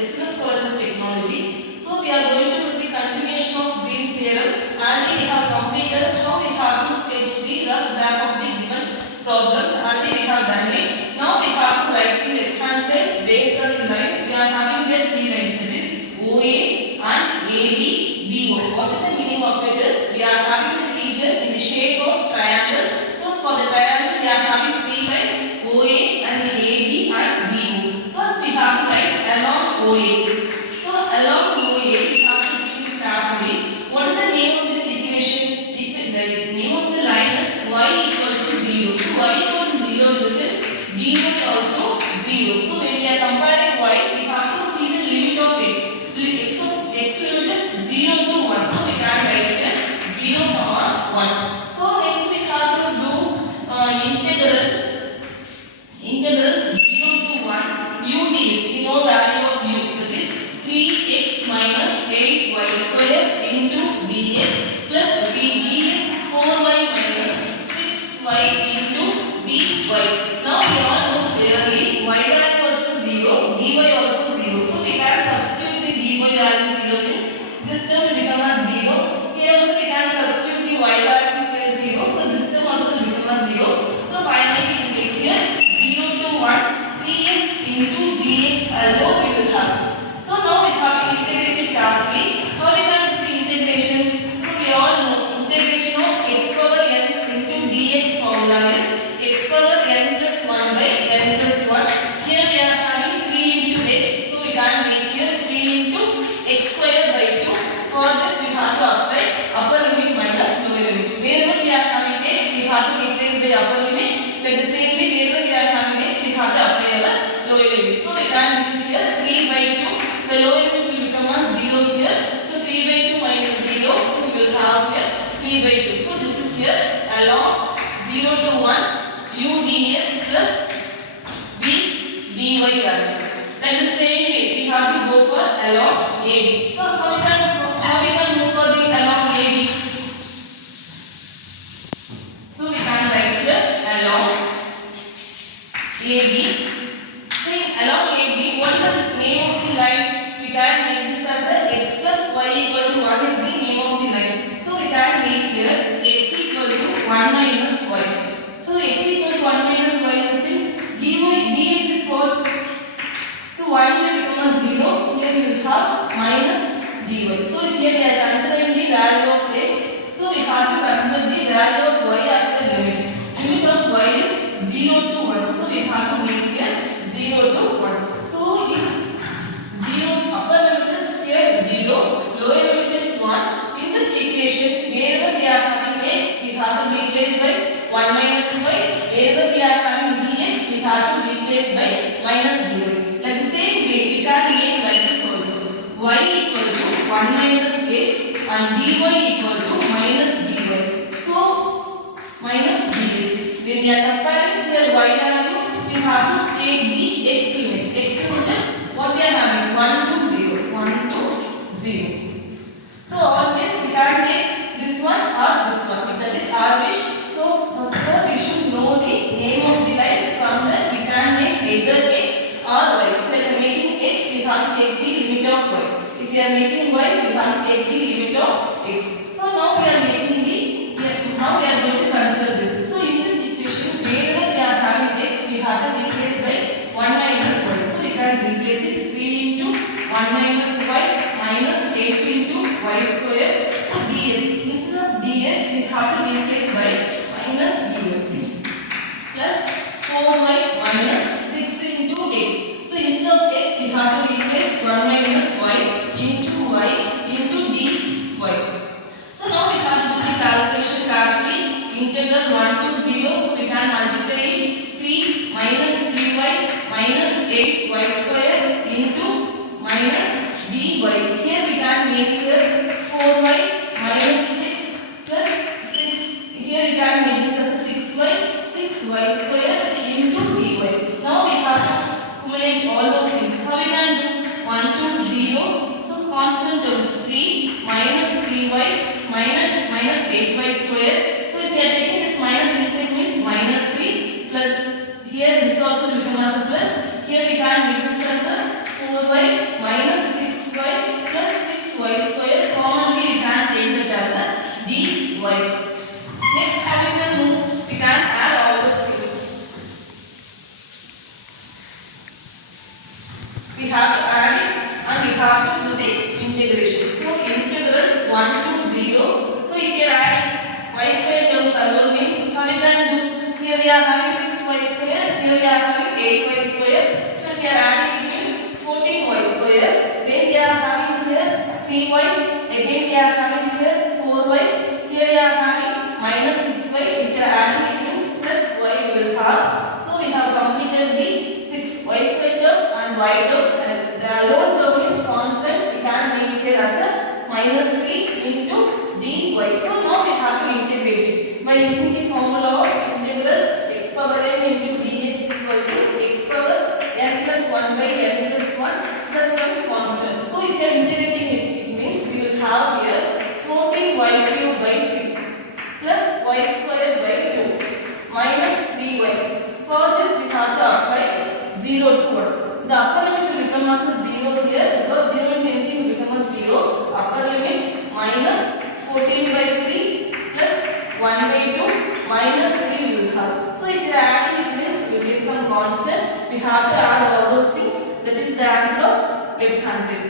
SNS College of Technology. So we are going to do the continuation of Green's theorem, and we have completed how we have to sketch the rough graph of the given problems, and we have done it. Now we have to write the left hand side based on the lines. We are having here three lines, that is OA and AB, BO. What is the meaning of it is we are having the region in the shape of triangle. So for the triangle we are having three lines, OA and the AB and BO. First we have to write along OA. So along OA we have to think carefully. What is the name of this equation? The name of the line is y equal to 0. So y equal to 0 in the sense b1 also 0. So when we are comparing y, we have to see the limit of x. So x limit is 0 to 1. So we can write here 0, 1. So next we have to do integral 0 to 1 u ds. We know value of u, that is 3x minus 8y square into dx plus d is 4y minus 6y into dy. Now we all know clearly y value also 0, dy also 0. So we can substitute the dy value 0 means this term will become as 0. Here also we can substitute the y value here 0. So this term also will become as 0. So finally we get here 0 to 1, 3x into dx alone we will have. So now we have to integrate it carefully. How we can do the integration? So we all know integration of x power n into dx formula is x power n plus 1 by n plus 1. Here we are having 3 into x. So we can make here 3 into x square by 2. For this we have to apply upper limit minus lower limit. Wherever we are having x, we have to replace by upper limit. Like the same way, wherever we are having x, we have to apply our lower limit. So we can do here 3 by 2. The lower limit will become as 0 here. So 3 by 2 minus 0. So we will have here 3 by 2. So this is here along 0 to 1 u dx plus v dy value. Like the same way, we have to go for along AB. So how we can move for the along AB? So we can write here along AB. So in along AB, what is the name of the line? We can make this as a x plus y equal to 1 is the name of the line. So we can make here x equal to 1 minus y. So x equal to 1 minus y in the sense dx is what? So 1 will become as 0. Here we will have minus dy. So here we are considering the value of x. So we have to consider the value of y as the limit. Limit of y is 0 to 1. So we have to make here 0 to 1. So in 0, upper limit is here 0, lower limit is 1. In this equation, wherever we are having x, we have to replace by 1 minus y. Wherever we are having dx, we have to replace by minus dy. Like the same way, we can make like this also. Y equal to 1 minus x and dy equal to minus dy. So, minus dx. When we are comparing here y value, we have to take the x limit. X limit is what we are having? 1 to 0. 1 to 0. So, always we can take this one or this one. That is our wish. So, first of all, we should know the name of the line. From that, we can make either x or y. If we are making x, we have to take the limit of y. If we are making y, we have to take the limit of x. So now we are making now we are going to consider this. So in this equation, wherever we are having x, we have to replace by 1 minus y. So we can replace it 3 into 1 minus y minus 8 into y square. So ds. Instead of ds, we have to replace by minus dy plus 4y minus 6 into x. So instead of x, we have to replace 1 minus y into dy. So now we have to do the calculation carefully. Integral 1 to 0. So we can multiply it 3 minus 3y minus 8y square into minus dy. Here we can make here 4y minus 6 plus 6. Here we can make this as a 6y square into dy. Now we have to accumulate all those things. How we can do? 1 to 0. So constant terms 3 minus 3y minus 8y square. So if we are taking this minus inside means minus 3 plus here this also will become as a plus. Here we can make this as a 4y minus we have to add it and we have to do the integration. So integral 1 to 0. So if you are adding y square terms alone means how we can do? Here we are having 6y square, here we are having 8y square. So if you are adding it to 14y square, then we are having here 3y, again we are having here 4y, here we are having minus 6y. If you are adding it means plus y we will have. So we have completed the 6y square term and y term, and the alone term is constant. We can make it as a minus 3 into dy. So now we have to integrate it by using the formula of integral x power n into dx equal to x power n plus 1 by n plus 1 plus some constant. So if you are integrating it, it means we will have here 14y cube by 3 plus y square by 2 minus 3y. For this we have to apply 0 to 1. The upper limit will become as a 0 here, because 0 into anything will become as 0. Upper limit minus 14 by 3 plus 1 by 2 minus 3 we will have. So if you are adding it means we will get some constant. We have to add all those things. That is the answer of left hand side.